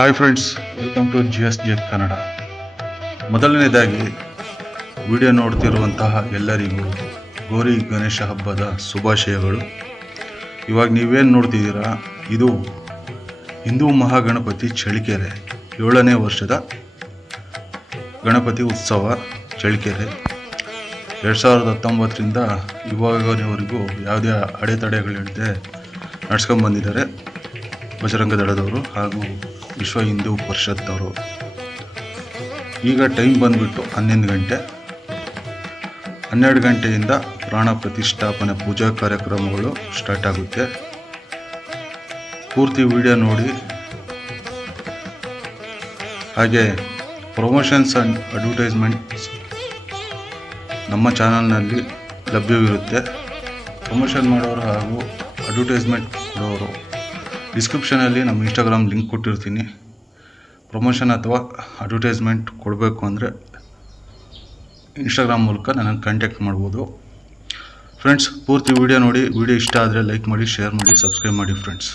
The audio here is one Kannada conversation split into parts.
Hi friends, welcome to GSJ Kannada. ಮೊದಲನೇದಾಗಿ ವಿಡಿಯೋ ನೋಡ್ತಿರುವಂತಹ ಎಲ್ಲರಿಗೂ ಗೌರಿ ಗಣೇಶ ಹಬ್ಬದ ಶುಭಾಶಯಗಳು. ಇವಾಗ ನೀವೇನು ನೋಡ್ತಿದ್ದೀರಾ, ಇದು ಹಿಂದೂ ಮಹಾಗಣಪತಿ ಚಳ್ಳಕೆರೆ 7ನೇ ವರ್ಷದ ಗಣಪತಿ ಉತ್ಸವ. ಚಳ್ಳಕೆರೆ 2019ರಿಂದ ಇವಾಗವರೆಗೂ ಯಾವುದೇ ಅಡೆತಡೆಗಳಿಲ್ಲದೆ ನಡ್ಸ್ಕೊಂಡ್ಬಂದಿದ್ದಾರೆ ಬಜರಂಗ ದಳದವರು ಹಾಗೂ ವಿಶ್ವ ಹಿಂದೂ ಪರಿಷತ್ತವರು. ಈಗ ಟೈಮ್ ಬಂದುಬಿಟ್ಟು 11 ಗಂಟೆ. 12 ಗಂಟೆಯಿಂದ ಪ್ರಾಣ ಪ್ರತಿಷ್ಠಾಪನೆ ಪೂಜಾ ಕಾರ್ಯಕ್ರಮಗಳು ಸ್ಟಾರ್ಟ್ ಆಗುತ್ತೆ. ಪೂರ್ತಿ ವಿಡಿಯೋ ನೋಡಿ. ಹಾಗೆ ಪ್ರಮೋಷನ್ಸ್ ಆ್ಯಂಡ್ ಅಡ್ವರ್ಟೈಸ್ಮೆಂಟ್ಸ್ ನಮ್ಮ ಚಾನಲ್ನಲ್ಲಿ ಲಭ್ಯವಿರುತ್ತೆ. ಪ್ರಮೋಷನ್ ಮಾಡೋರು ಹಾಗೂ ಅಡ್ವರ್ಟೈಸ್ಮೆಂಟ್ ಕೊಡೋರು ಡಿಸ್ಕ್ರಿಪ್ಷನಲ್ಲಿ ನಮ್ಮ ಇನ್ಸ್ಟಾಗ್ರಾಮ್ ಲಿಂಕ್ ಕೊಟ್ಟಿರ್ತೀನಿ. ಪ್ರಮೋಷನ್ ಅಥವಾ ಅಡ್ವರ್ಟೈಸ್ಮೆಂಟ್ ಕೊಡಬೇಕು ಅಂದರೆ ಇನ್ಸ್ಟಾಗ್ರಾಮ್ ಮೂಲಕ ನನಗೆ ಕಾಂಟ್ಯಾಕ್ಟ್ ಮಾಡ್ಬೋದು. ಫ್ರೆಂಡ್ಸ್, ಪೂರ್ತಿ ವಿಡಿಯೋ ನೋಡಿ. ವಿಡಿಯೋ ಇಷ್ಟ ಆದರೆ ಲೈಕ್ ಮಾಡಿ, ಶೇರ್ ಮಾಡಿ, ಸಬ್ಸ್ಕ್ರೈಬ್ ಮಾಡಿ ಫ್ರೆಂಡ್ಸ್.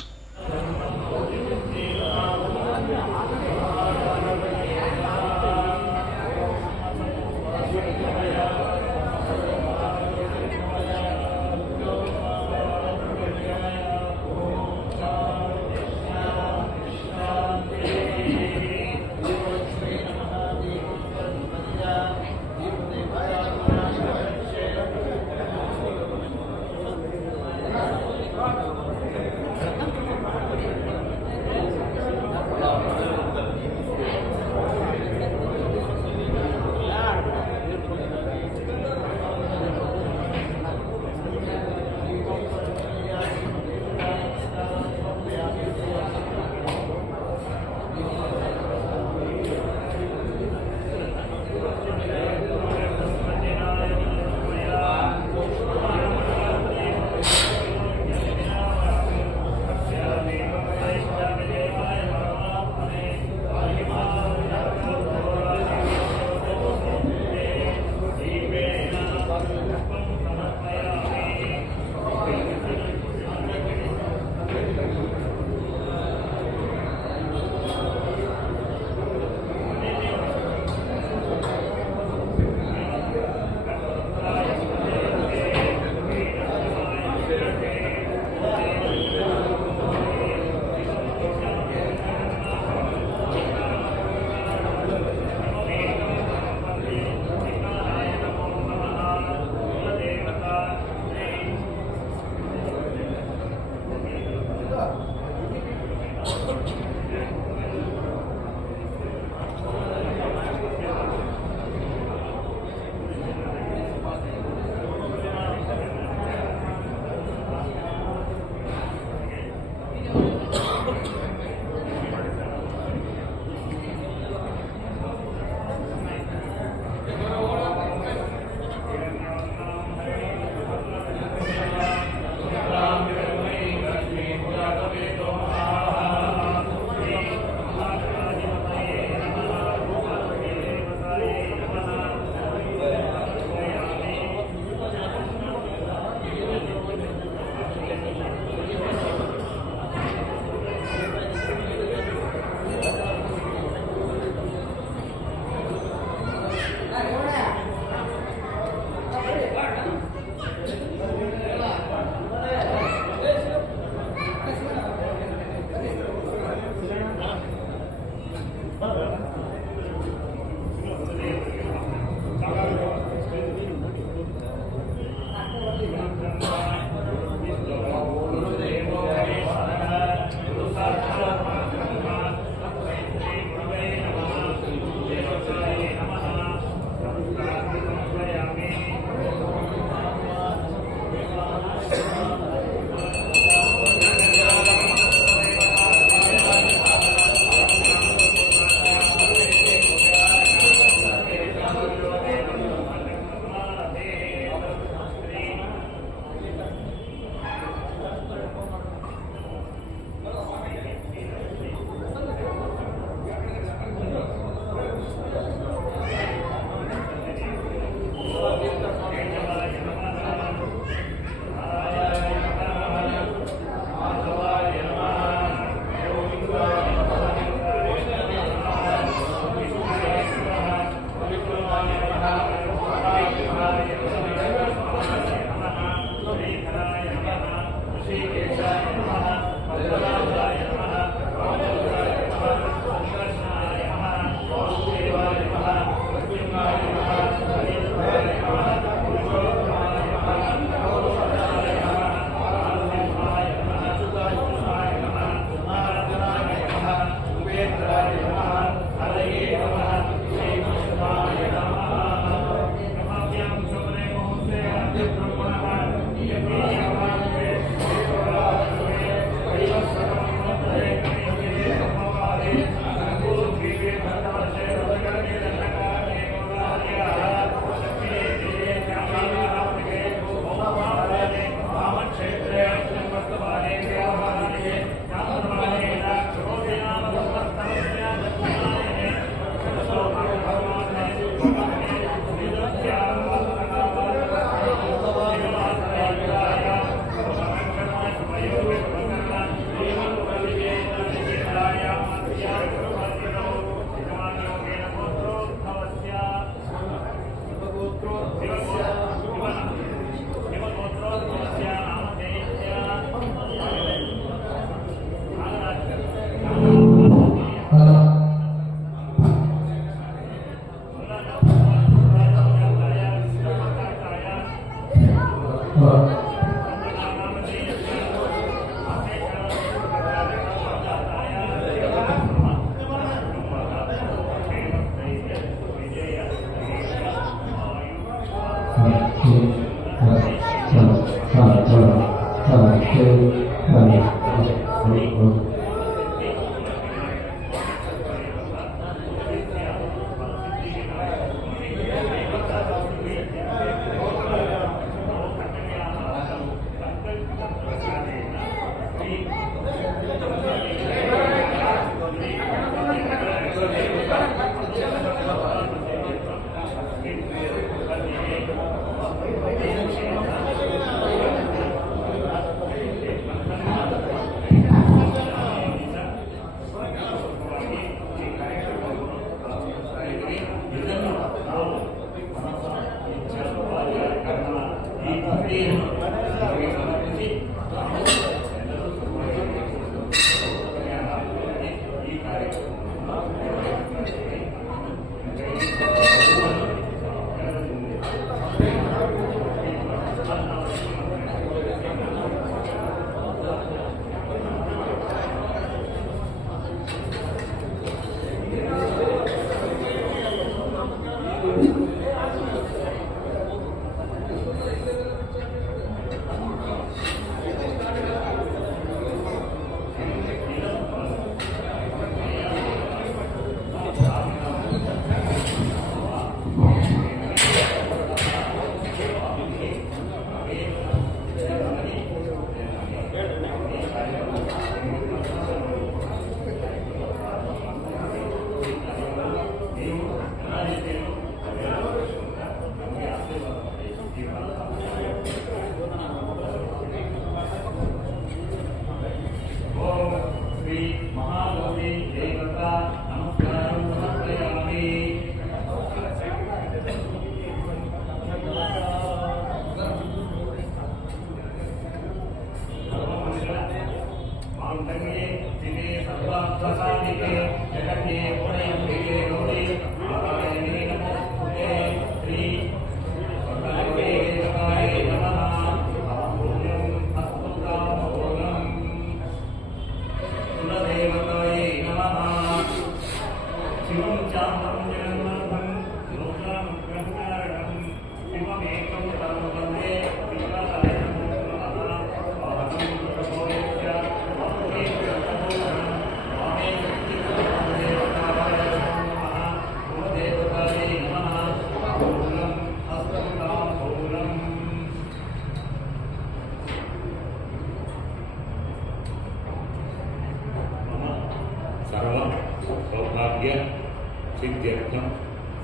सिद्ध्यर्थम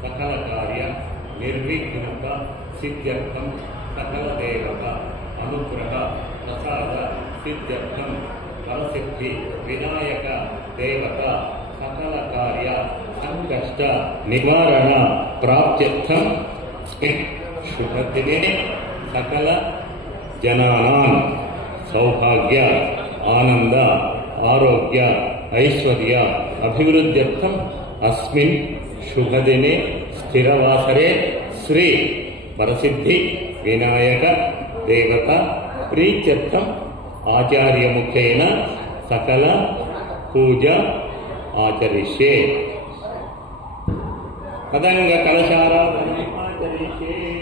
सकल कार्य निर्विघ्नता सिद्ध्यर्थम सकल देवता अनुग्रह प्रसाद सिद्ध्यर्थम परसिद्धि विनायक देवता सकल कार्य संकष्ट निवारण प्राप्त्यर्थम शुभ दिने सकल जनानां सौभाग्य आनंद आरोग्य ऐश्वर्य अभिवृद्ध्यर्थम अस्मिन् शुभदिने स्थिरवासरे श्री परसिद्धि विनायक देवता प्रीत्यर्थम आचार्य मुखेन सकल पूजा आचरिष्ये पदंग कलशाराधने आचरिष्ये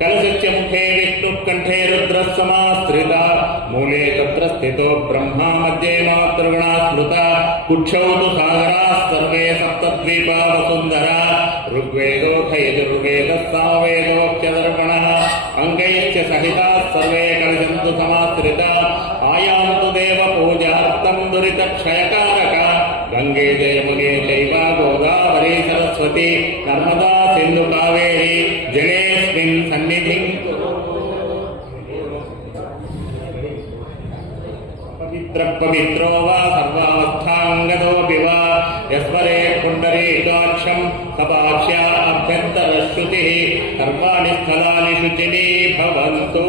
कलशस्य मुखे विष्णु कंठे रुद्र समाश्रिता मूले तत्र स्थितो ब्रह्मा मध्ये मातृगुणा स्मृता कुक्षौ तु सागरा सर्वे सप्तद्वीपा वसुन्धरा ऋग्वेदोऽथ यजुर्वेदः सामवेदोऽक्षदर्पणः अङ्गैश्च सहिताः सर्वे कलशन्तु समाश्रिता आयान्तु देवपूजार्थं दुरितक्षयकारक गंगे जयमुने चैव गोदावरी सरस्वती नर्मदा सिन्धु कावेरी जलेऽस्मिन् सन्निधिं पवित्रो वा सर्वावस्थाङ्गतोऽपि वा यस्मरे पुण्डरीकाक्षं सपाक्ष्या अभ्यन्तरश्रु शुचिः सर्वाणि स्थलानि शुचिनी भवन्तु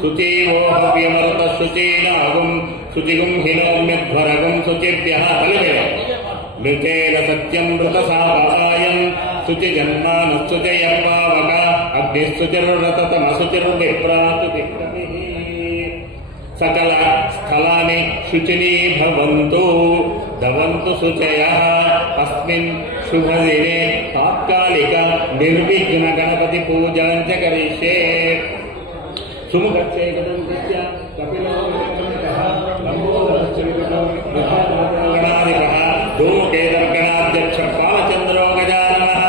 शुचिवो हव्यमरुतः शुचीनागुं शुचिगुं हिनोम्यध्वरगुं शुचिभ्यः मृतेन सत्यं मृतसावायं शुचिजन्मानः अग्निस्तुतिर्व्रततमशुचिर्विप्रातुतिक्रमिः सकल स्थलानि शुचिनी भवन्तु दवन्तु शुचयः अस्मिन् शुभदिने तात्कालिक निर्विघ्न गणपति पूजां च करिष्ये सुमुखस्य गणपतिस्य कपिलो लम्बोदरश्च गणाधिपः धूमकेतर्गणाध्यक्ष बालचन्द्रो गजाननः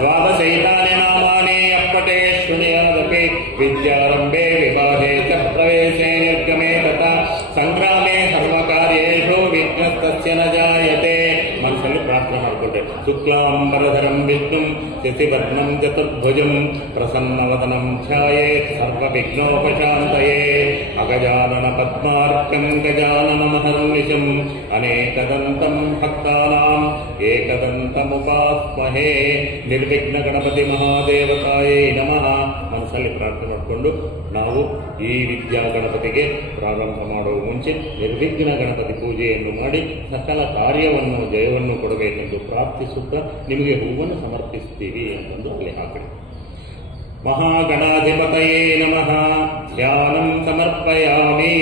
द्वादशैतानि नामानि अपटे शृणुयादपि विद्यारम्भे विवाहे च प्रवेशे निर्गमे तथा संग्रामे सर्वकार्येषु विघ्नस्तस्य न जायते मनसल्लि प्रार्थने ಮಾಡಿಕೊಳ್ಳಿ शुक्लांबरधरं विष्णुं शशिवर्णं चतुर्भुजं प्रसन्नवदनं ध्यायेत् सर्वविघ्नोपशान्तये अगजानन पद्मार्कं गजाननमहर्निशम् अनेकदन्तं भक्तानाम् एकदन्तमुपास्महे ನಿರ್ವಿಘ್ನ ಗಣಪತಿ ಮಹಾದೇವತಾಯೇ ನಮಃ ಮನಸ್ಸಲ್ಲಿ ಪ್ರಾರ್ಥನೆ ಮಾಡಿಕೊಂಡು ನಾವು ಈ ವಿದ್ಯಾ ಗಣಪತಿಗೆ ಪ್ರಾರಂಭ ಮಾಡುವ ಮುಂಚೆ ನಿರ್ವಿಘ್ನ ಗಣಪತಿ ಪೂಜೆಯನ್ನು ಮಾಡಿ ಸಕಲ ಕಾರ್ಯವನ್ನು ಜಯವನ್ನು ಕೊಡಬೇಕೆಂದು ಪ್ರಾರ್ಥಿಸುತ್ತಾ ನಿಮಗೆ ಹೂವನ್ನು ಸಮರ್ಪಿಸ್ತೀವಿ ಅಂತಂದು ಅಲ್ಲಿ ಹಾಕಿ ಮಹಾಗಣಾಧಿಪತಯೇ ನಮಃ ಧ್ಯಾನಂ ಸಮರ್ಪಯಾಮಿ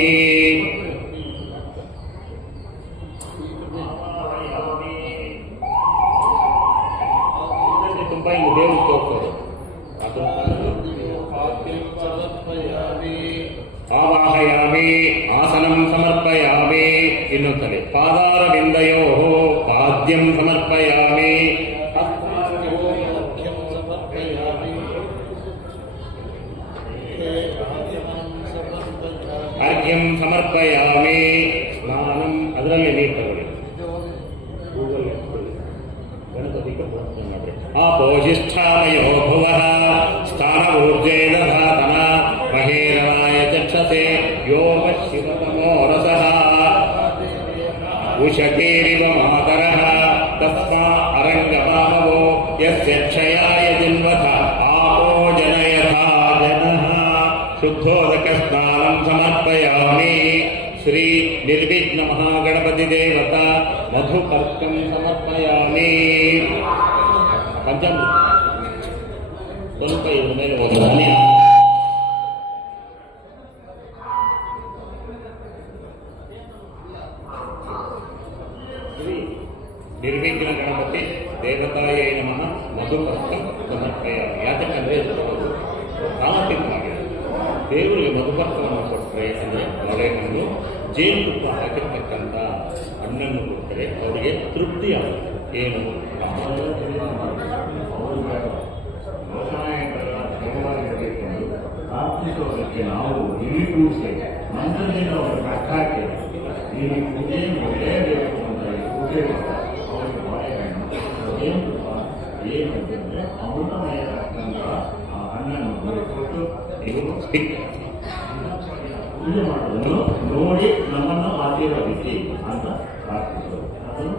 ದೇವರು ತೋರಿಸೋದು ಅದು ಆವಾಹಯಾಮಿ ಆಸನಂ ಸಮರ್ಪಯಾಮಿ ಇನ್ನೊಂದ್ಸಲಿ ಪಾದಾರವಿಂದಯೋ ಪಾದ್ಯಂ ಸಮರ್ಪಯಾಮಿ ಅರ್ಘ್ಯಂ ಸಮರ್ಪಯಾಮಿ ಸ್ನಾನಂ ಅದರಲ್ಲಿ ನೀರು ತಗೊಳ್ಳಿ ಗಣಪತಿಗೆ ಪ್ರಾರ್ಥನೆ ಮಾಡ್ರಿ ಆಪೋಜಿಷ್ಠಾಮಯೋ ಭುವಃ ಸ್ಥಾನಭೂರ್ಜೇ ದಧಾತನ ಮಹೇರಣಾಯ ಚಕ್ಷಸೆ ಯೋಗ ಶಿವತಮೋ ರಸಃ ಉಷಕೇರಿವ ಮಾತರಃ ತಸ್ಮಾ ಅರಂಗಮಾಮವೋ ಯಸ್ಯ ಕ್ಷಯಾಯ ಜನ್ಮಥ ಆಪೋ ಜನಯಥಾ ಜನಃ ಶುದ್ಧೋದಕ ಸ್ನಾನಂ ಸಮರ್ಪಯಾಮಿ ಶ್ರೀ ನಿರ್ವಿಘ್ನ ಮಹಾಗಣಪತಿ ದೇವತಾ ಮಧುಪರ್ಕಂ ಸಮರ್ಪಯಾಮಿ ಪಂಚಾಮೃತ ಸ್ವಲ್ಪ ಇದ್ರ ಮೇಲೆ ಹೋಗಿ ನಿರ್ವಿಘ್ನ ಗಣಪತಿ ದೇವತಾಯೇ ನಮಃ ಮಧುಪರ್ಕಂ ಸಮರ್ಪಯಾಮಿ ಯಾಕಂದ್ರೆ ಸಾಮರ್ಥ್ಯವಾಗಿದೆ ದೇವರಿಗೆ ಮಧುಪರ್ಕವನ್ನು ಕೊಟ್ಟರೆ ಅಂದರೆ ಒಳ್ಳೆಯದು ಜೇನುತುಪ್ಪ ಹಾಕಿರ್ತಕ್ಕಂಥ ಹಣ್ಣನ್ನು ಕೊಟ್ಟರೆ ಅವರಿಗೆ ತೃಪ್ತಿ ಆಗುತ್ತೆ ಏನು ಪ್ರಾರ್ಥಿಸೋದಕ್ಕೆ ನಾವು ಇಡೀ ಕೂಡಿಸಿ ಮಂತ್ರದಿಂದ ಅವರು ಕಟ್ಟಾಕಿ ಈ ಪೂಜೆ ಒಳ್ಳೆಯಬೇಕು ಅಂತ ಪೂಜೆ ಅವರಿಗೆ ಬಾಳೆಹಣ್ಣು ಜೇನುತುಪ್ಪ ಏನಂತಂದರೆ ಅಮೃತಮಯವಾದಂಥ ಆ ಹಣ್ಣನ್ನು ಕೊಟ್ಟು ಇವರು ಪೂಜೆ ಮಾಡೋದನ್ನು ನೋಡಿ ನಮ್ಮನ್ನು ಆಶೀರ್ವದಿಸಿ ಅಂತ ಪ್ರಾರ್ಥಿಸೋದು ಅದನ್ನು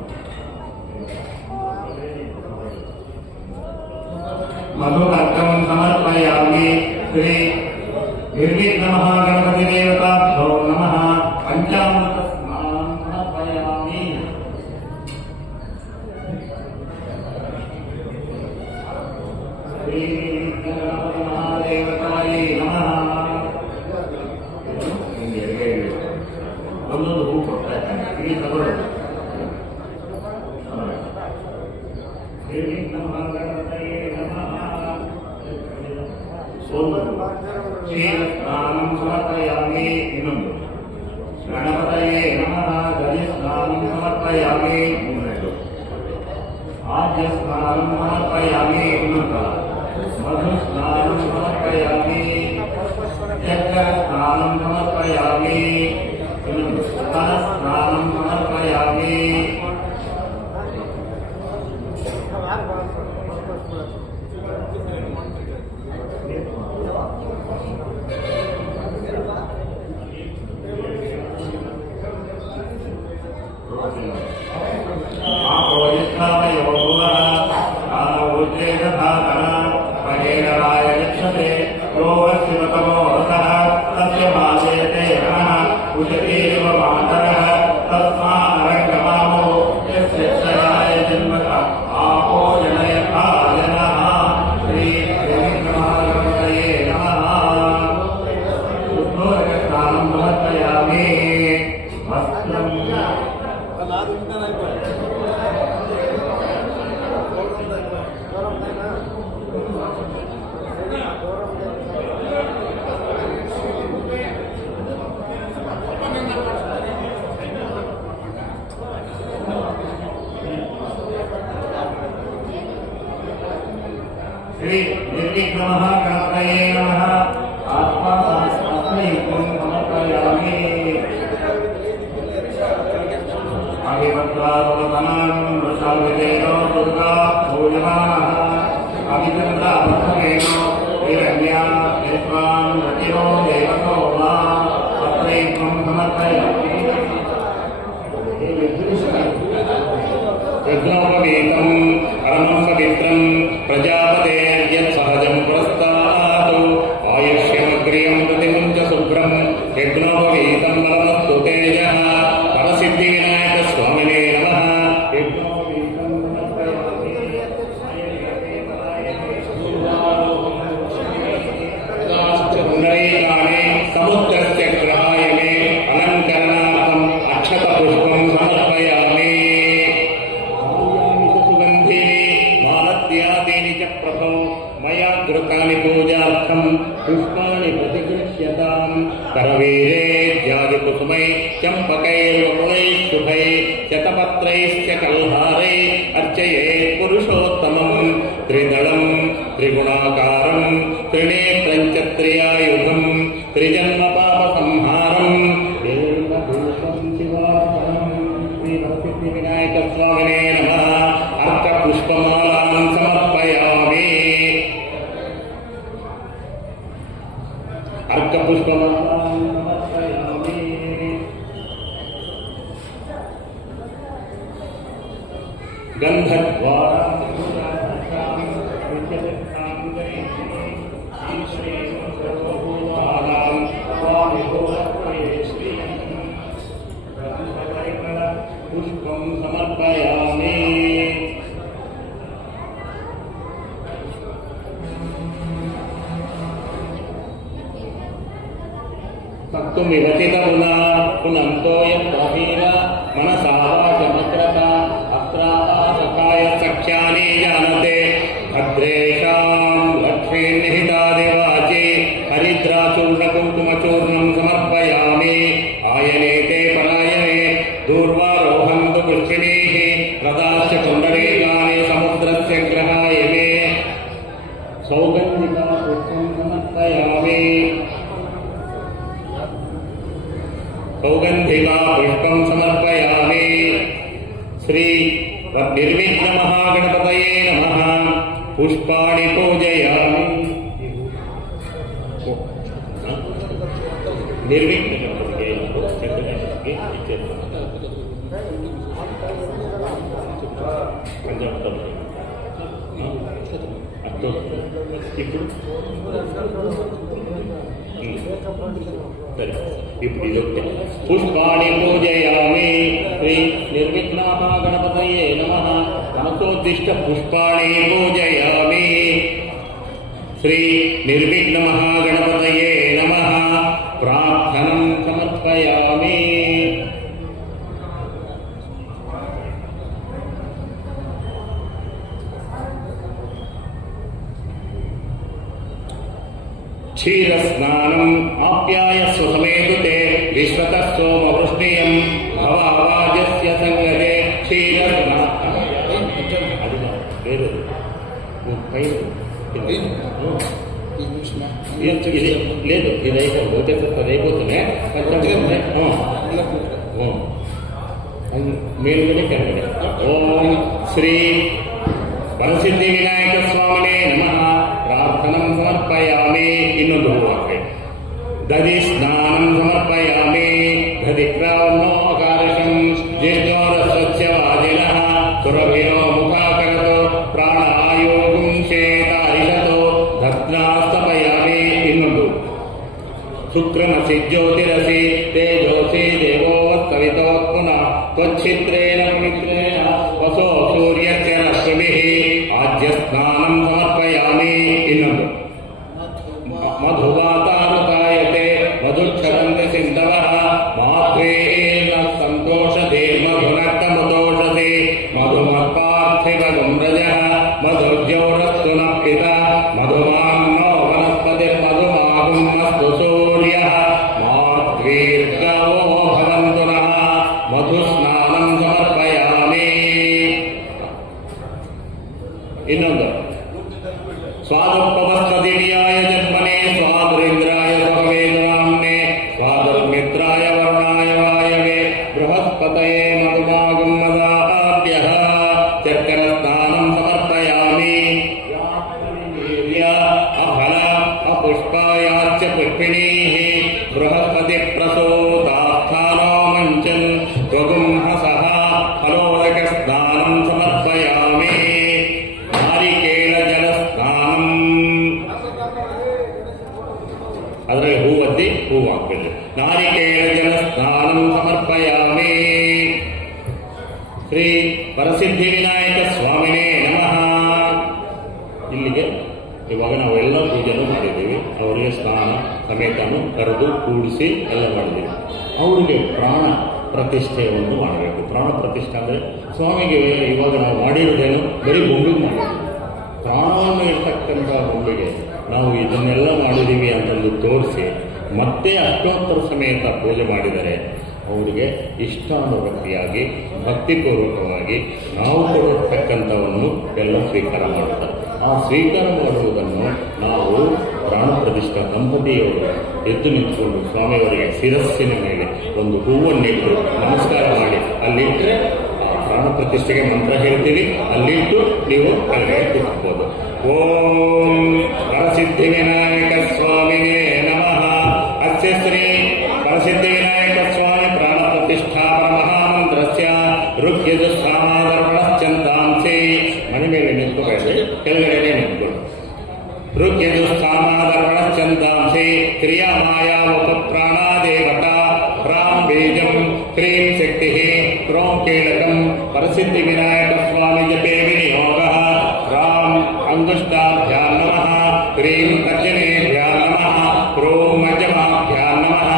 ಮಧುಪರ್ಕಂ ಸಮರ್ಪಯಾಮಿ ಶ್ರೀ ನಿರ್ವಿಘ್ನ ಮಹಾಗಣಪತಿ ದೇವತಾಭ್ಯೋ ನಮಃ ಪಂಚಾಮೃತ ಸ್ನಾನಂ ಸಮರ್ಪಯಾಮಿ ಶ್ರೀ ಗಣಪತಿ ಮಹಾದೇವತಾಯೇ ನಮಃ ಒಂದೊಂದು ಹೂ ಕೊಡ್ತಾ ಇದ್ದಾನೆ ಇಲ್ಲಿ ತಗೊಳ್ಳೋದು ನಿರ್ವಿಘ್ನ ಮಹಾಗಣಪತಯೇ ನಮಃ ಕ್ಷೀರಸ್ನಾನಂ ಸಮರ್ಪಯಾಮಿ ಇನ್ನೊಂದು ಗಣಪತಯೇ ನಮಃ ಗಜಸ್ನಾನಂ ಸಮರ್ಪಯಾಮಿ ಮೂರನೇದು ಆಜ್ಯಸ್ನಾನಂ ಸಮರ್ಪಯಾಮಿ ಇನ್ನೊಂದು ಮಧುಸ್ನಾನಂ ಸಮರ್ಪಯಾಮಿ ಚಕ್ರಸ್ನಾನಂ ಸಮರ್ಪಯಾಮಿ ಇನ್ನೊಂದು ಸ್ನಾನಂ ಸಮರ್ಪಯಾಮಿ ಆಪೋಜಿಷ್ಠಾಮಯೋ ಭುವಃ ಸ್ಥಾನಭೂರ್ಜೇ ದಧಾತನ महागणपतये नमः आत्मसंस्थापयितुं समर्पयामि अभिवक्त्रारोपणं वृषाविदेनो दुर्गा पूजमानः अभिचन्द्रावसमेनो हिरण्या विश्वां रतिरो देवतो वा अत्रैकं समर्पयामि यज्ञोपवीतं परमं पवित्रं प्रजापतेर्यत् सहजं पुरस्तात् आयुष्यमग्रियं प्रतिमुं च शुभ्रं यज्ञोपवीतं परमस्तु तेजः परसिद्धिविनायकस्वामिने नमः यज्ञोपवीतं पुण्डरीकाणे समुद्रस्य ग्रहाय मे अलङ्करणार्थम् अक्षतपुष्पं समर्पयामि मालत्यादीनि च प्रभो मया कृतानि पूजार्थं पुष्पाणि प्रतिगृह्यताम् करवीरे ज्यादिकुसुमै चम्पकैर्वकुलैः शुभै शतपत्रैश्च कल्हारै अर्चयेत् पुरुषोत्तमं त्रिदलं त्रिगुणाकारं त्रिनेत्रं च त्रियायुधं त्रिजन्मपापसंहारं देवदूतं शिवार्पणं श्रीवरसिद्धिविनायकस्वामिने नमः अर्कपुष्पमालां समर्पयामि अर्कपुष्पमालां समर्पयामि गन्धद्वारा पुष्पं समर्पयामि भक्तुं विभतितमुना पुनन्तो यत्प्रहीर मनसा वाचमक्रता अत्रासकाय सख्यानि जानते भद्रेषां लक्ष्मीं निहितादिवाचे हरिद्राचूर्णकुङ्कुमचूर्णं समर्पयामि आयने ते पलायने दूर्वारोहन्तु पुष्पिणीः रथाश्च कुण्डलीकानि समुद्रस्य ग्रहाय मे सौगन्धिका पुष्पं समर्पयामि सौगन्धिका पुष्पं समर्पयामि श्री निर्विघ्नमहागणपतये नमः पुष्पाणि पूजयामि निर्विघ्नगणपतये ఇప్పుడు ఇదొకటి పుష్పాణి పూజయామి శ్రీ నిర్విఘ్నమహాగణపతయే నమః మనసోద్దిష్ట పుష్పాణి పూజయామి శ్రీ నిర్విఘ్నమహాగణపతయే నమః ప్రార్థనం సమర్పయామి क्षीरस्नानम् आप्यायस्व समेतुते विश्वतः सोमवृष्णियं भवावाजस्य संगते లేదు ఇది అయిపోతుంది మేలుకొని కనబడి ఓం శ్రీ వరసిద్ధి వినాయక స్వామినే నమః ప్రార్థనం సమర్పయామి ಇನ್ನೊಂದು ಹೂವಾಕ್ರೆ ದಧಿ ಸ್ನಾನಂ ಸಮರ್ಪಯಾಮಿ ದಧಿಕ್ರಾವನ್ನೋಕಾರಶಂ ಜಿಷ್ಣೋರ ಸ್ವಚ್ಛವಾದಿನಃ ಸುರಭಿರೋ ಮುಖಾಕರತೋ ಪ್ರಾಣ ಆಯೋಗುಂ ಶೇತಾರಿಷತೋ ದತ್ನಾಸ್ತಪಯಾಮಿ ಇನ್ನೊಂದು ಶುಕ್ರಮಸಿ ಜ್ಯೋತಿರಸಿ ತೇಜೋಸಿ ದೇವೋಸ್ತವಿತೋತ್ಪುನ ತ್ವಚ್ಛಿದ್ರೇಣ ಪವಿತ್ರೇಣ ವಸೋ ಸೂರ್ಯಸ್ಯ ರಶ್ಮಿಭಿಃ ಆಜ್ಯಸ್ನಾನಂ ಸಮರ್ಪಯಾಮಿ ಇನ್ನೊಂದು ಮಧುವಾತಾರುತಾಯತೆ ಮಧುಕ್ಷರಂತಿ ಸಿಂಧವಃ ಮಾಧ್ವೇನ ಸಂತೋಷಧೀರ್ಮಧುನಕ್ತಮುತೋಷಸಿ ಮಧುಮತ್ಪಾರ್ಥಿವ ಗುಮ್ರಜಃ ಮಧುಜ್ಯೋರಸ್ತು ನ ಪಿತಾ ಮಧುಮಾನ್ನೋ ವನಸ್ಪತಿರ್ಮಧುಮಾಗುಮ್ಮಸ್ತು ಸೂರ್ಯಃ ಮಾಧ್ವೀರ್ಗವೋ ಭವಂತು ನಃ ಮಧುಸ್ನಾನಂ ಸಮರ್ಪಯಾಮಿ ಇನ್ನೊಂದು ಸ್ವಾದುಪವಸ್ತ್ರ ದಿವ್ಯಾ पुष्पायाश्च पुष्पिणीः बृहस्पतिप्रसूतास्थानो मञ्चन् त्वगुंहसः फलोदकस्नानं समर्पयामि नारिकेलजलस्नानम् ಅದರಲ್ಲಿ ಹೂವದ್ದಿ ಹೂವು ಹಾಕಬೇಕು ನಾರಿಕೇಲಜಲಸ್ನಾನಂ ಸಮರ್ಪಯಾಮಿ ಶ್ರೀ ವರಸಿದ್ಧಿವಿನಾಯಕ ಸ್ವಾಮಿನೇ ನಮಃ. ಇಲ್ಲಿಗೆ ಇವಾಗ ನಾವೆಲ್ಲ ಪೂಜೆನೂ ಮಾಡಿದ್ದೀವಿ. ಅವರಿಗೆ ಸ್ನಾನ ಸಮೇತನು ಕರೆದು ಕೂಡಿಸಿ ಎಲ್ಲ ಮಾಡಿದ್ದೀವಿ. ಅವರಿಗೆ ಪ್ರಾಣ ಪ್ರತಿಷ್ಠೆಯನ್ನು ಮಾಡಬೇಕು. ಪ್ರಾಣ ಪ್ರತಿಷ್ಠೆ ಅಂದರೆ ಸ್ವಾಮಿಗೆ ಇವಾಗ ನಾವು ಮಾಡಿರೋದೇನು ಬರೀ ಬೊಂಬಿಗೆ ಮಾಡಿದ್ದೀವಿ. ಪ್ರಾಣವನ್ನು ಇರ್ತಕ್ಕಂಥ ಬೊಂಬಿಗೆ ನಾವು ಇದನ್ನೆಲ್ಲ ಮಾಡಿದ್ದೀವಿ ಅಂತಂದು ತೋರಿಸಿ ಮತ್ತೆ ಅಷ್ಟೋತ್ತರ ಸಮೇತ ಪೂಜೆ ಮಾಡಿದರೆ ಅವರಿಗೆ ಇಷ್ಟಾನುಭಕ್ತಿಯಾಗಿ ಭಕ್ತಿಪೂರ್ವಕವಾಗಿ ನಾವು ಕೊಡತಕ್ಕಂಥವನ್ನು ಎಲ್ಲ ಸ್ವೀಕಾರ ಮಾಡುತ್ತಾರೆ. ಆ ಸ್ವೀಕಾರ ಮಾಡುವುದನ್ನು ನಾವು ಪ್ರಾಣ ಪ್ರತಿಷ್ಠಾ ದಂಪತಿಯವರು ಎದ್ದು ನಿಂತುಕೊಂಡು ಸ್ವಾಮಿಯವರಿಗೆ ಶಿರಸ್ಸಿನ ಮೇಲೆ ಒಂದು ಹೂವನ್ನಿಟ್ಟು ನಮಸ್ಕಾರ ಮಾಡಿ ಅಲ್ಲಿಟ್ಟರೆ ಪ್ರಾಣ ಪ್ರತಿಷ್ಠೆಗೆ ಮಂತ್ರ ಹೇಳ್ತೀವಿ. ಅಲ್ಲಿಟ್ಟು ನೀವು ಕೆಳಗಡೆ ಕೂತ್ಕೋಬೋದು. ಓಂ ವರಸಿದ್ಧಿವಿನಾಯಕ ಸ್ವಾಮಿನೇ ನಮಃ. ಅಸ್ಯ ಶ್ರೀ ವರಸಿದ್ಧಿವಿನಾಯಕ ಸ್ವಾಮಿ ಪ್ರಾಣ ಪ್ರತಿಷ್ಠಾಪನ ಮಹಾಮಂತ್ರಸ್ಯ ಋಗ್ಯಜುಸ್ಸಾಮಾದರ್ಪಣಶ್ಚಂದಾಂಸಿ. ಮನೆ ಮೇಲೆ ನಿಂತ್ಕೋಬೇಡಿ, ಕೆಳಗಡೆ ನಿಂತ್ಕೊಳ್ಳಿ. ಋಗ್ಯಜುಸ್ಸಾಮಾದರ್ಪಣಶ್ಚಂದಾಂಸಿ ಕ್ರಿಯಾ ಮಾಯಾ ಉಪಪ್ರಾಣ ದೇವತಾ ಹ್ರಾಂ ಬೀಜಂ ಕ್ರೀಂ ಶಕ್ತಿ ಕ್ರೋಂ ಕೀಲಕಂ ವರಸಿದ್ಧಿ ವಿನಾಯಕ ಸ್ವಾಮಿ ಜಪೇ ವಿನಿಯೋಗ ರಾಂ ಅಂಗುಷ್ಟಾಭ್ಯಾಂ ನಮಃ ಕ್ರೀಂ ತರ್ಜನೇಭ್ಯಾಂ ನಮಃ ಕ್ರೋಂ ಮಧ್ಯಮಾಭ್ಯಾಂ ನಮಃ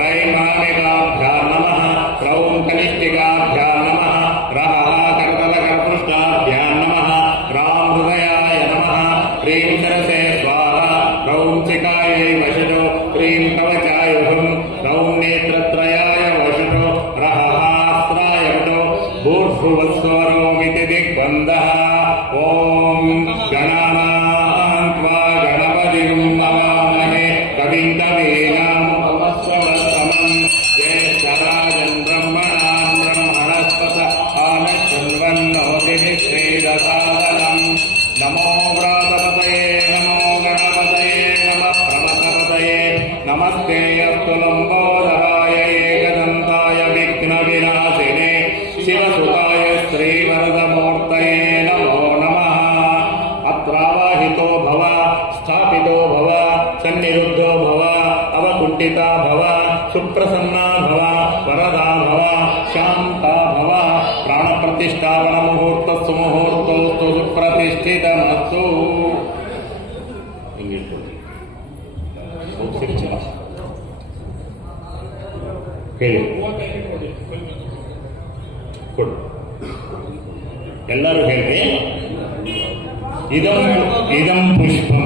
ರೈಂ ಮಾಮಿಕಾಭ್ಯಾಂ ನಮಃ ಕ್ರೌಂ ಕನಿಷ್ಠಿಕಾಭ್ಯಾಂ ನಮಃ ರಹ ಕರ್ಕಲಕರ್ಪೃಷ್ಟಾಭ್ಯಾಂ ನಮಃ ರಾಂ ಹೃದಯಾಯ ನಮಃ ಕ್ರೀಂ ಸರಸೇ ಸ್ವಾಹ ಕ್ರೌಂ ಚಿಕಾಯೈ ವಶಜೋ ಕ್ರೀಂ ಕವಚಾಯ ಹುಂ ಕ್ರೌಂ ನೇತ್ರತ್ರಯಾಯ ವಶಜೋ ರಹ ಭೂರ್ಭುವಸ್ವರೋಮಿತಿ ದಿಗ್ಬಂಧಃ. ಓಂ ಗಣಾನಾಂ ತ್ವಾ ಗಣಪತಿಂ ನಮಾಮಹೇ ಕವಿಂ ಕವೀನಾಮುಪಮಸ್ರವಸ್ತಮಂ ಜ್ಯೇಷ್ಠರಾಜಂ ಬ್ರಹ್ಮಣಾಂ ಬ್ರಹ್ಮಣಸ್ಪತ ಆನಶೃಣ್ವನ್ನೋತಿಭಿः ಶ್ರೀರಸಾದನಂ. ನಮೋ ವ್ರಾತಪತಯೇ ನಮೋ ಗಣಪತಯೇ ನಮಃ ಪ್ರಮಥಪತಯೇ ನಮಸ್ತೆ ಅಸ್ತು ಲಂಬೋದರಾಯ ಏಕದಂತಾಯ ವಿಘ್ನ ವಿನಾಶಿನೇ ಶಿವಸುತಾಯ ಶ್ರೀವರದಮೂರ್ತಯೇ ನಮೋ ನಮಃ. ಅತ್ರಾವಾಹಿತೋ ಭವ ಸ್ಥಾಪಿತೋ ಭವ ಸನ್ನಿರುದ್ಧೋ ಭವ ಅವಕುಂಠಿತಾ ಭವ ಸುಪ್ರಸನ್ನಾ ಭವ ವರದಾ ಭವ ಶಾಂತಾ ಭವ. ಪ್ರಾಣ ಪ್ರತಿಷ್ಠಾಪನ ಮುಹೂರ್ತಸ್ಸು ಮುಹೂರ್ತೋಸ್ತು ಸುಪ್ರತಿಷ್ಠಿತಮಸ್ತು. ಹಿಂಗಿಟ್ಕೊಳ್ಳಿ. ಹೇಳಿ ಕೊಡು. ಎಲ್ಲರೂ ಹೇಳ್ರಿ. ಇದಂ ಪುಷ್ಪಂ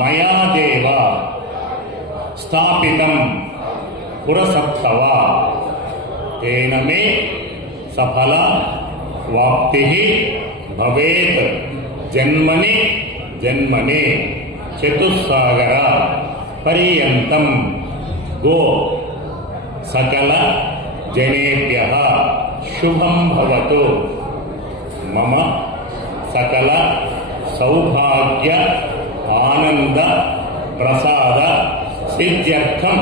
ಮಯಾ ದೇವ ಸ್ಥಾಪಿತಂ ಪುರಸಪ್ತವ ತೇನ ಮೇ ಸಫಲ ವಾಪ್ತಿ ಭವೇತ್ ಜನ್ಮನಿ ಜನ್ಮನೆ ಚತುಸ್ಸಾಗರ ಪರ್ಯಂತಂ ಗೋ ಸಕಲ ಜನೇಭ್ಯಃ ಶುಭಂ ಭವತು. ಮಮ ಸಕಲ ಸೌಭಾಗ್ಯ ಆನಂದ ಪ್ರಸಾದ ಸಿದ್ಧ್ಯರ್ಥಂ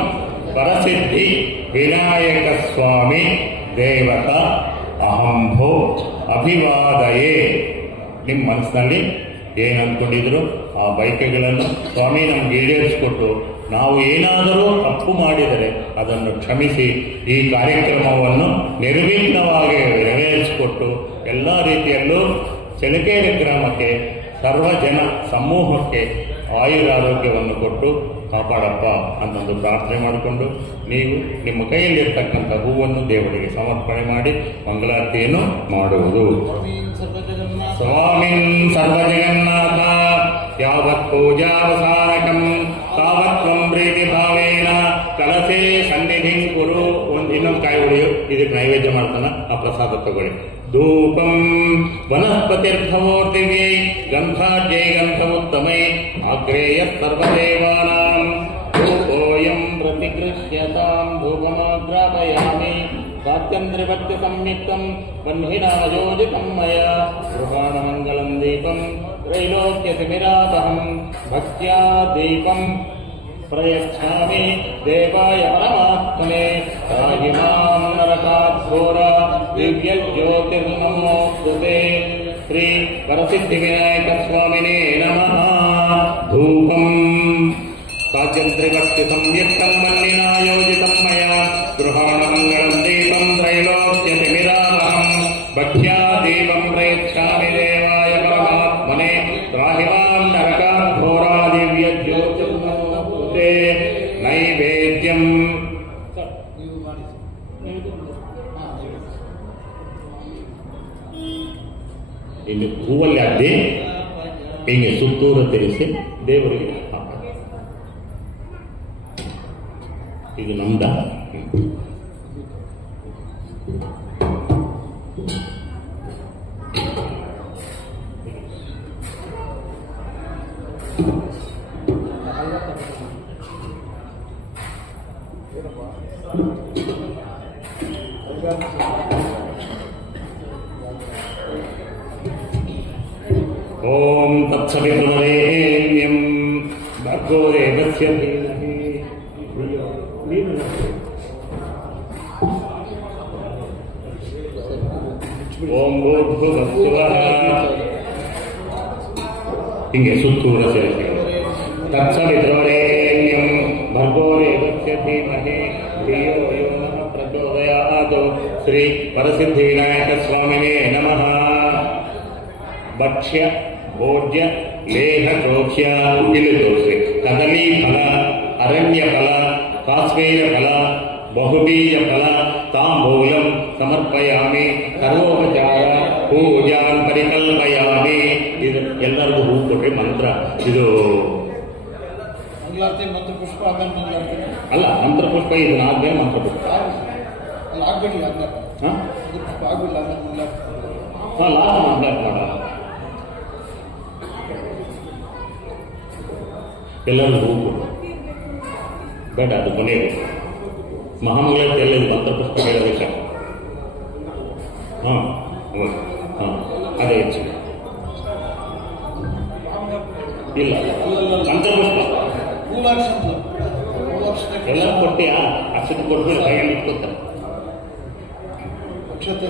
ವರಸಿದ್ಧಿ ವಿನಾಯಕ ಸ್ವಾಮಿ ದೇವತ ಅಹಂಭೋ ಅಭಿವಾದಯೇ. ನಿಮ್ಮ ಮನಸ್ಸಿನಲ್ಲಿ ಏನು ಅಂದ್ಕೊಂಡಿದ್ರು ಆ ಬಯಕೆಗಳನ್ನು ಸ್ವಾಮಿ ನಮ್ಗೆ ಈಡೇರಿಸಿಕೊಟ್ಟು ನಾವು ಏನಾದರೂ ತಪ್ಪು ಮಾಡಿದರೆ ಅದನ್ನು ಕ್ಷಮಿಸಿ ಈ ಕಾರ್ಯಕ್ರಮವನ್ನು ನಿರ್ವಿಘ್ನವಾಗಿ ನೆರವೇರಿಸಿಕೊಟ್ಟು ಎಲ್ಲ ರೀತಿಯಲ್ಲೂ ಚೆಲಕೇರಿ ಗ್ರಾಮಕ್ಕೆ ಸರ್ವ ಜನ ಸಮೂಹಕ್ಕೆ ಆಯುರಾರೋಗ್ಯವನ್ನು ಕೊಟ್ಟು ಕಾಪಾಡಪ್ಪ ಅಂತಂದು ಪ್ರಾರ್ಥನೆ ಮಾಡಿಕೊಂಡು ನೀವು ನಿಮ್ಮ ಕೈಯಲ್ಲಿರ್ತಕ್ಕಂಥ ಹೂವನ್ನು ದೇವರಿಗೆ ಸಮರ್ಪಣೆ ಮಾಡಿ ಮಂಗಳಾರತಿಯನ್ನು ಮಾಡುವುದು. ಸ್ವಾಮಿನ್ ಸರ್ವಜಗನ್ನಾಥ ಯಾವತ್ ಪೂಜಾವಸಾನಕಂ ತಾವತ್ ತ್ವಂ ಪ್ರೀತಿ ಭಾವೇನ ಕಲಸೆ ಸನ್ನಿಧಿಂ ಕುರು. ಇನ್ನೊಂದು ಕಾಯಿ ಹೊಡೆಯು, ಇದಕ್ಕೆ ನೈವೇದ್ಯ ಮಾಡ್ತಾನ, ಆ ಪ್ರಸಾದ ತಗೊಳ್ಳಿ. ಧೂಪಂ ವನಸ್ಪತಿರ್ಭವೋರ್ದಿವ್ಯೈ ಗಂಧಾಢ್ಯೈ ಗಂಧಮುತ್ತಮೈ ಆಗ್ರೇಯ ಸರ್ವದೇವಾನಾಂ ಧೂಪೋಯಂ ಪ್ರತಿಗೃಹ್ಯತಾಂ ಧೂಪಮಾಗ್ರಾಪಯಾಮಿ ಸಾತ್ಯಂದ್ರಿಭಕ್ತಿ ಸಂಯುಕ್ತಂ ಬನ್ಹಿನಾ ಯೋಜಿತಂ ಮಯಾ ಗೃಹಾಣ ಮಂಗಲಂ ದೀಪಂ त्रैलोक्यतिमिरातहं भक्त्या दीपं प्रयच्छामि देवाय परमात्मने त्राहि मां नरकाद्घोरा दिव्यज्योतिर्नमोऽस्तुते। श्री वरसिद्धिविनायकस्वामिने नमः। धूपम् साज्यं त्रिवर्ति संयुक्तं मल्लिना योजितं मया गृहाणमङ्गलं दीपं त्रैलोक्यतिमिरावहं भक्त्या दीपं प्रयच्छामि देवाय परमात्मने त्राहि मां नरकाद्घोरादिव्यज्योतिर्नमोऽस्तुते। नैवेद्यं ಇಲ್ಲಿ ಹೂವಲ್ಲಿ ಅದ್ದಿ ಹೀಗೆ ಸುತ್ತೂರು ತಿರುಗಿಸಿ ದೇವರಿಗೆ ಇದು ನಮ್ದ. ಓಂ ತತ್ಸವಿತುರ್ವರೆಣ್ಯಂ ಭರ್ಗೋ ದೇವಸ್ಯ ಧೀಮಹಿ ಓಂ ಭೂರ್ಭುವಃ ಸ್ವಃ. ಹಿಂಗೆ ಸುತ್ತೂರ ಸೇರಿಸಿಗಳು. ತತ್ಸವಿತುರ್ವರೆಣ್ಯಂ ಭರ್ಗೋ ದೇವಸ್ಯ ಧೀಮಹಿ ಧಿಯೋ ಯೋ ನಃ ಪ್ರಚೋದಯಾತ್. ಶ್ರೀ ವರಸಿದ್ಧಿವಿನಾಯಕ ಸ್ವಾಮಿನೇ ನಮಃ. ಭಕ್ಷ್ಯ ಭೋಜ್ಯ ಲೇಹ ಚೋಕ್ಷ್ಯ ಇಲ್ಲಿ ತೋರಿಸಿ ಕದಲಿ ಫಲ ಅರಣ್ಯ ಫಲ ಕಾಶ್ಮೀರ ಫಲ ಬಹುಬೀಜ ಫಲ ತಾಂಬೂಲಂ ಸಮರ್ಪಯಾಮಿ ಸರ್ವೋಪಚಾರ ಪೂಜಾನ್ ಪರಿಕಲ್ಪಯಾಮಿ. ಇದು ಎಲ್ಲರಿಗೂ ಹೂ ಕೊಟ್ರಿ ಮಂತ್ರ. ಇದು ಮಂತ್ರಪುಷ್ಪ ಅಲ್ಲ, ಮಂತ್ರಪುಷ್ಪ ಇದನ್ನಾದ್ಮೇಲೆ ಮಂತ್ರಪುಷ್ಪ ಆಗ್ಬಿಡ್ಲಿಲ್ಲ. ಹಾಂ ಆಗ್ಬಿಡ್ಲ ಲಾಸ್ಟ್ ಮಂತ್ರ ಮಾಡ. ಎಲ್ಲರೂ ಹೂ ಕೊಡು ಬೇಡ, ಅದು ಕೊನೆಯದು. ಮಹಾಮಂಗಳ ಎಲ್ಲದು ಮಂತ್ರಪುಷ್ಪ ಹೇಳೋದಕ್ಕ. ಹಾಂ ಹಾಂ ಅದೇ ಹೆಚ್ಚು ಇಲ್ಲ ಮಂತ್ರಪುಷ್ಪ ಎಲ್ಲ ಕೊಟ್ಟಿಯಾ? ಅಕ್ಷತೆ ಕೊಟ್ಟು ಕೈಯಲ್ಲಿ ಇಟ್ಕೊತಾರೆ. ಅಕ್ಷತೆ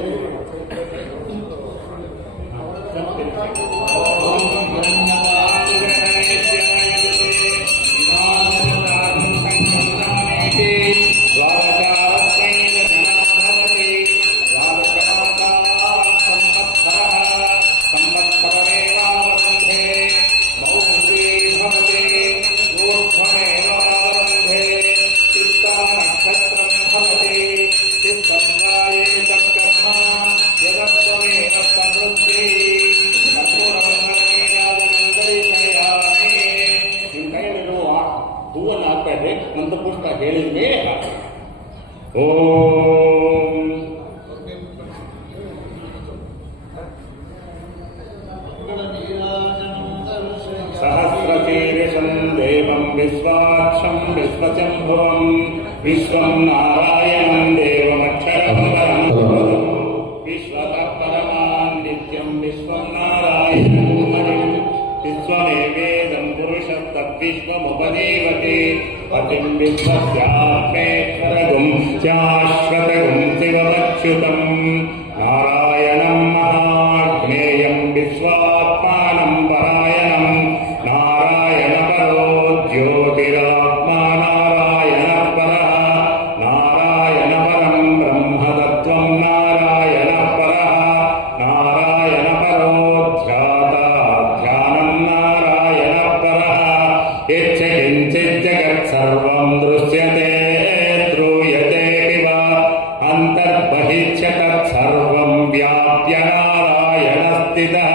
ಹೂವನ್ನು ಹಾಕ್ಬೇಡ್ರಿ, ಮಂತ್ರಪುಷ್ಪ ಹೇಳಿದ ಮೇಲೆ ಹಾಕಿ. ಓಂ ಸಹಸ್ರಶೀರ್ಷಂ ದೇವಂ ವಿಶ್ವಾಕ್ಷಂ ವಿಶ್ವಶಂಭುವಂ ವಿಶ್ವಂ ನಾರಾಯಣಂ ದೇವಮಕ್ಷರಂ ಪರಮಂ ವಿಶ್ವತಃ ಪರಮಾನ್ ನಿತ್ಯಂ ವಿಶ್ವಂ ನಾರಾಯಣಂ ಹರಿಂ ವಿಶ್ವಮೇವೇದಂ ಪುರುಷಸ್ತದ್ವಿಶ್ವಮುಪದೇವತೆ ಪತಿಂ ವಿಶ್ವಸ್ಯಾತ್ಮೇಶ್ವರಗುಂ ಶಾಶ್ವತಗುಂ ಶಿವಮಚ್ಯುತಂ ನಾರಾಯಣಂ ಮಹಾಜ್ಞೇಯಂ ವಿಶ್ವಾತ್ಮಾನಂ ಪರಾಯಣಂ ನಾರಾಯಣ ಪರೋ ಜ್ಯೋತಿರಾತ್ಮಾ ನಾರಾಯಣ ಪರಃ ನಾರಾಯಣ ಪರಂ ಬ್ರಹ್ಮತತ್ವಂ ನಾರಾಯಣ ಪರಃ ನಾರಾಯಣ ಪರೋ ಧ್ಯಾನಂ ನಾರಾಯಣ ಪರಃ ಯಚ್ಚ ಕಿಂಚಿತ್ ಜಗತ್ ಸರ್ವಂ ದೃಶ್ಯತೆ ಶ್ರೂಯತೆ ಪಿವ ಅಂತರ್ಬಹಿಶ್ಚ ತತ್ ಸರ್ವಂ ವ್ಯಾಪ್ಯ ನಾರಾಯಣ ಸ್ಥಿತಃ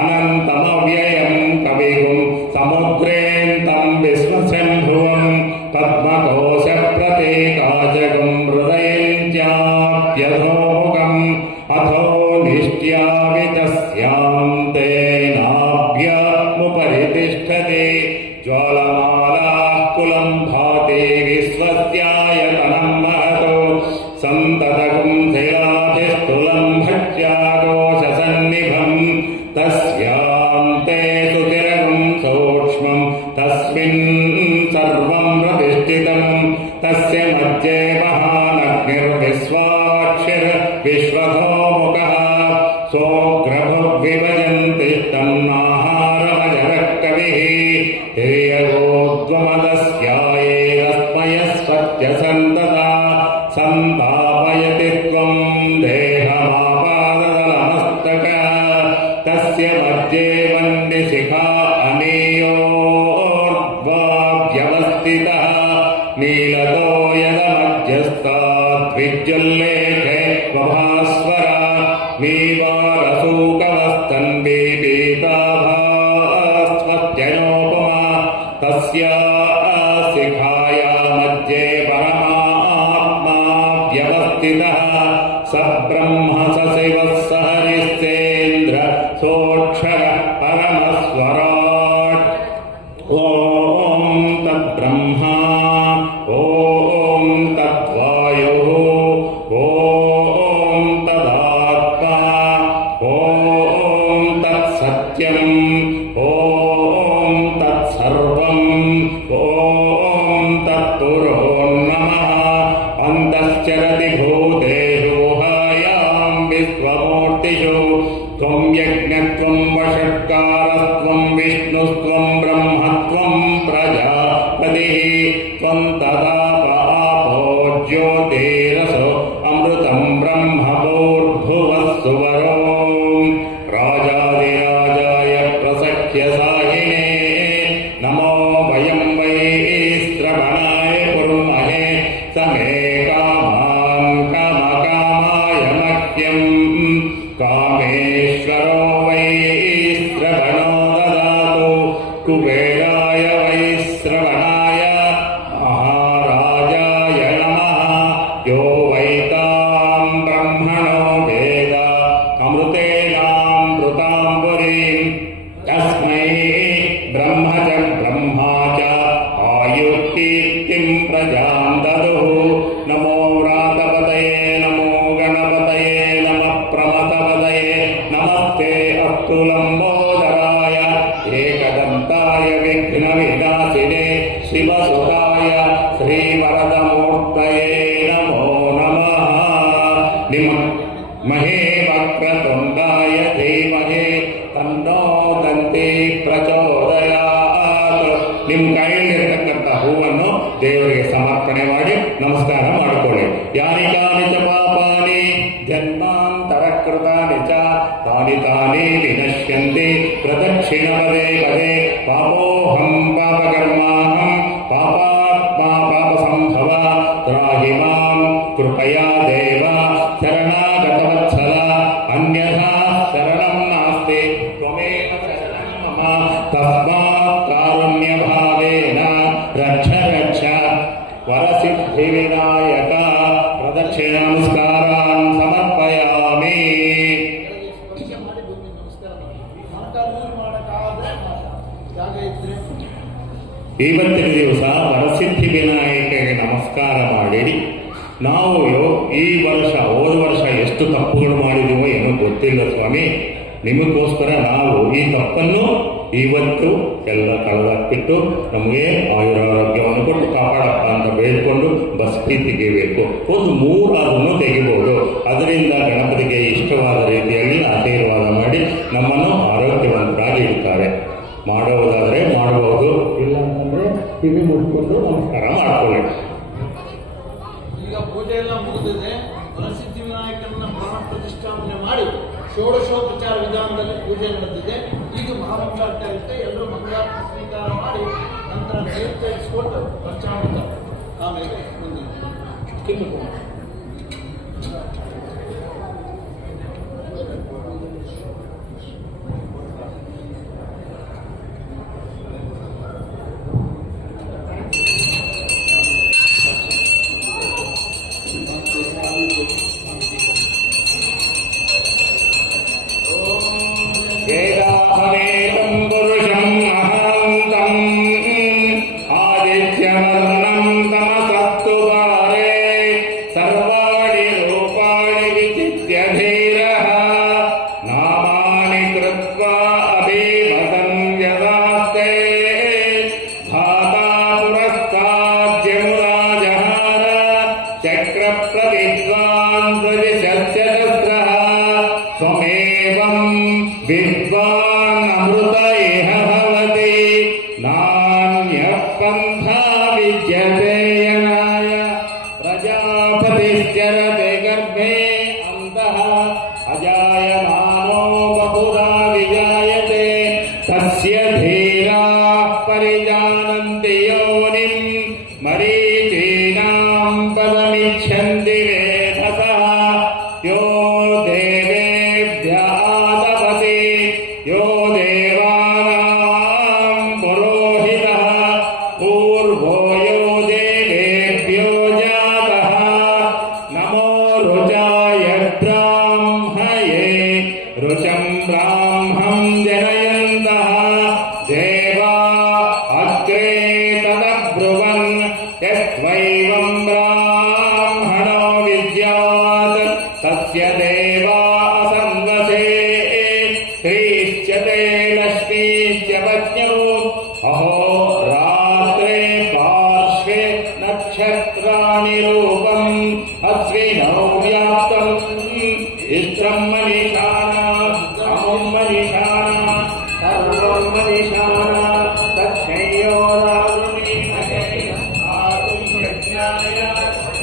ಅನಂತಮವ್ಯಯಂ ಕವಿಗುಂ ಸಮುದ್ರೇಂತಂ ವಿಶ್ವಶಂಭುವಂ ಪದ್ಮಕೋಶ ಪ್ರತೀಕಾಚಕಂ ಹೃದಯಂತ್ಯಾಪ್ಯಧೋಮುಖಂ ಅಥೋ ನಿಷ್ಟ್ಯಾವಿತಸ್ಯಾಂ ತೇನಾಭ್ಯಮುಪರಿ ತಿಷ್ಠತಿ ಜ್ವಾಲಮಾಲಾಃ ಕುಲಂ ಭಾತಿ ವಿಶ್ವಸ್ಯಾಯತನಂ ಮಹತೋ ಸಂತತಗುಂ ಶಿಲಾಧಿಸ್ಥುಲಂ ಭಕ್ತ್ಯಾಘೋಷಸನ್ನಿಭಂ ತಸ್ಯಾಂ ತೇ यस्मिन् सर्वं प्रतिष्ठितं तस्य मध्ये महानग्निर्विश्वाक्षिर्विश्वतोमुखः सोऽग्रभुर्विभजन्तिष्ठं नाहारमजरः कविः हिर्यगोद्वमदस्यायैरस्मयस्वत्यसन्तता सन्तापयति त्वं देहमापादतलमस्तक तस्य मध्ये वह्निशिखा अनेयोर्ध्वाव्यवस्थितः नीलतो यदमध्यस्ताद्विज्युल्लेखे वभास्वरा मीवारसूकवस्तन्बीपीताभास्वत्यनोपमा तस्या शिखाया मध्ये परमात्मा स ब्रह्म स शिवः स हरिश्चेन्द्र सोऽक्षर परमस्वराट् ॐ तद्ब्रह्मा ॐ तद्वायुः ॐ तदात्मा ॐ तत्सत्यम् ॐ तत्सर्वम् ॐ तत्पुरो नमः अन्तश्चरति भूतेषु हायां विश्वमूर्तिषु त्वं यज्ञत्वं वषट्कारस्त्वं विष्णुस्त्वं ब्रह्मत्वं प्रजापतिः त्वं तदापापो ज्योतिरसो अमृतं ब्रह्म भूर्भुवः सुवरो राजाधिराजाय प्रसख्य साहिने नमो वयं वै श्रवणाय कुर्महे समे कामां कामकामाय मह्यं कामेश्वरो वै श्रवणो ददातु कुबेराय वै श्रवणाय महाराजाय नमः यो वैतां ब्रह्मणो वेद अमृतेनामृताम्बुरीं तस्मै ब्रह्म च ब्रह्मा च आयुर्कीर्तिं प्रजां ददुः नमो व्रातपतये नमो गणपतये नमः प्रमथपतये नमस्ते अस्तु लम्बोदराय एकदन्ताय विघ्नविनाशिने शिवसुताय श्रीवरदमूर्तये नमो नमः महे वक्रतुण्डाय धीमहि तन्नो दन्ति ಪ್ರಚೋದಯಾತ್. ನಿಮ್ಮ ಕೈಯಲ್ಲಿರ್ತಕ್ಕಂಥ ಹೂವನ್ನು ದೇವರಿಗೆ ಸಮರ್ಪಣೆ ಮಾಡಿ ನಮಸ್ಕಾರ ಮಾಡಿಕೊಳ್ಳಿ. ಯಾನಿ ಕಾನಿ ಚ ಪಾಪಾನಿ ಜನ್ಮಾಂತರ ಕೃತಾನಿ ಚ ತಾನಿ ತಾನಿ ವಿನಶ್ಯಂತಿ ಪ್ರದಕ್ಷಿಣ ಪದೇ ಪದೇ ಪಾಪೋಹಂ ಪಾಪಕರ್ಮಾಹಂ ಪಾಪಾತ್ಮಾ ಪಾಪ ಸಂಭವ ತ್ರಾಹಿ ಮಾಂ ಕೃಪಯಾ ದೇವ ಶರಣಾಗತವತ್ಸಲ ಅನ್ಯಥಾ ಶರಣಂ ನಾಸ್ತಿ ತ್ವಮೇವ ಶರಣಂ ಮಮ ತಸ್ಮಾತ್ ಕಾರುಣ್ಯ ಭಾವೇನ ರಕ್ಷ ರಕ್ಷ ವರಸಿದ್ಧಿ ವಿನಾಯಕ ಪ್ರದಕ್ಷಿಣ ನಮಸ್ಕಾರಾನ್ ಸಮರ್ಪಯಾಮಿ. ಪೂಜೆ ಮಾಡಿ ಬಂದು ನಮಸ್ಕಾರ ಮಾಡಿ ಅಂತ ರೂಲ್ ಮಾಡೋಕ್ಕಾದ್ರೆ ಜಾಗ ಇದ್ರೆ ಇವತ್ತಿನ ದಿವಸ ವರಸಿದ್ಧಿ ವಿನಾಯಕಗೆ ನಮಸ್ಕಾರ ಮಾಡಿ ನಾವು ಈ ವರ್ಷ ಹೋದ ವರ್ಷ ಎಷ್ಟು ತಪ್ಪುಗಳು ಮಾಡಿದೀವೋ ಏನೋ ಗೊತ್ತಿಲ್ಲ ಸ್ವಾಮಿ. ನಿಮಗೋಸ್ಕರ ನಾವು ಈ ತಪ್ಪನ್ನು ಇವತ್ತು ಎಲ್ಲ ಕಳೆದಾಕ್ಬಿಟ್ಟು ನಮಗೆ ಆಯುರಾರೋಗ್ಯವನ್ನು ಕೊಟ್ಟು ಕಾಪಾಡಪ್ಪ ಅಂತ ಬೇಡ್ಕೊಂಡು ಬಸ್ತಿ ತೆಗಿಬೇಕು. ಒಂದು 3 ಅದನ್ನು ತೆಗಿಬಹುದು. ಅದರಿಂದ ಗಣಪತಿಗೆ ಇಷ್ಟವಾದ ರೀತಿಯಲ್ಲಿ ಆಶೀರ್ವಾದ ಮಾಡಿ ನಮ್ಮನ್ನು ಆರೋಗ್ಯವಂತರಾಗಿ ಇಡ್ತಾರೆ. ಮಾಡುವುದಾದರೆ ಮಾಡಬಹುದು, ಇಲ್ಲ ಅಂತಂದ್ರೆ ಕಿವಿ ಮುಟ್ಕೊಂಡು ನಮಸ್ಕಾರ ಮಾಡ್ಕೊಳ್ಳಿ. ಈಗ ಪೂಜೆ ಎಲ್ಲ ಮುಗಿದಿದೆ. ವರಸಿದ್ಧಿ ವಿನಾಯಕನ ಪ್ರಾಣ ಪ್ರತಿಷ್ಠಾಪನೆ ಮಾಡಿ ಷೋಡಶೋಪಚಾರ ವಿಧಾನದಲ್ಲಿ ಪೂಜೆ ನಡೆದಿದೆ. ಈಗ ಮಹಾಮಂಗಳಾರತಿ ಆಗುತ್ತೆ. ಎಲ್ಲರೂ ಮಂಗಳಾರತಿ ಸ್ವೀಕಾರ ಮಾಡಿ ನಂತರ ನೈವೇದ್ಯ ಇಸ್ಕೊಂಡು ಪಂಚಾಮೃತ ಆಮೇಲೆ ಮುಂದೆ ಕಿಮ್ಮು वेदाहमेतं पुरुषं महान्तं आदित्यवर्णं तमसस्तु वारे स्पन्धा विद्यते यनाय प्रजापतिश्चरते गर्भे अन्तः अजायमानो बहुधा विजायते तस्य धीरा परिजानन्ति योनिं मरीचीनां पदमिच्छन्ति वेधसः यो देवेभ्यः आदपति यो देवानां पुरोहितः पूर्वो यो देवेभ्यो जातः नमो रुचाय ब्राह्मये रुचं ब्राह्मं जनयन्तः देवा अग्रे तदब्रुवन् यस्त्वैवं ब्राह्मणो विद्यात् तस्य देवा असङ्गसे स्त्रीश्च ते लक्ष्मीश्च पत्न्यौ अहो रात्रे पार्श्वे नक्षत्राणि रूपम् अश्विनौ व्याप्तम् इन्द्रं मनीषाणा अमुं मनीषाणा सर्वं मनीषाणा तच्छयो राजुनि आतुं यज्ञाय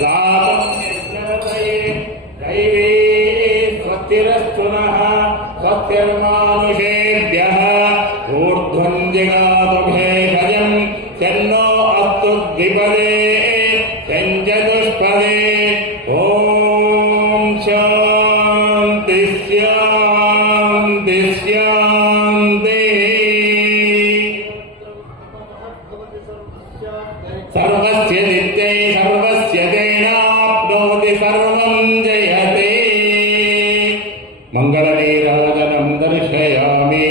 गातुं यज्ञवतये दैवे स्वस्तिरस्तु नः स्वस्तिर्मानुषेभ्यः ऊर्ध्वं जिगातु भेषजं शन्नो अस्तु द्विपदे शञ्चतुष्पदे ॐ शान्ति शान्ति शान्तिः सर्वस्य नित्यै सर्वस्य तेनाप्नोति सर्वं जयते मङ्गलनीराजनं दर्शयामि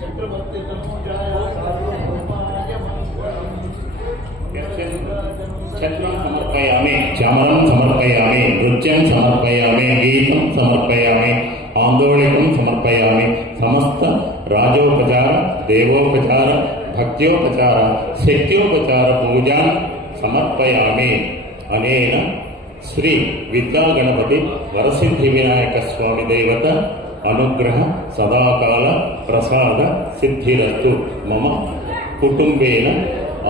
चक्रवर्ती तनूजाय सार्वभौमाय मंगलम् छत्रं समर्पयामि चामरं समर्पयामि नृत्यं समर्पयामि गीतं समर्पयामि आन्दोलिकं समर्पयामि समस्त राजोपचार देवोपचार भक्त्योपचार शक्त्योपचार पूजां समर्पयामि अनेन श्री विद्यागणपति वरसिद्धिविनायक स्वामी देवता अनुग्रह सदाकाल प्रसाद सिद्धिरस्तु मम कुटुंबेन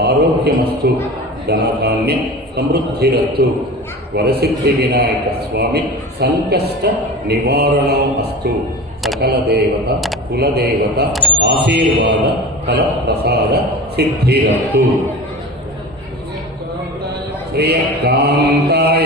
आरोग्यमस्तु धनधान्य समृद्धिरस्तु वरसिद्धिविनायक स्वामी संकष्ट निवारणम् अस्तु सकल देवता कुलदेवता आशीर्वाद फल प्रसाद सिद्धिरस्तु श्रियकान्ताय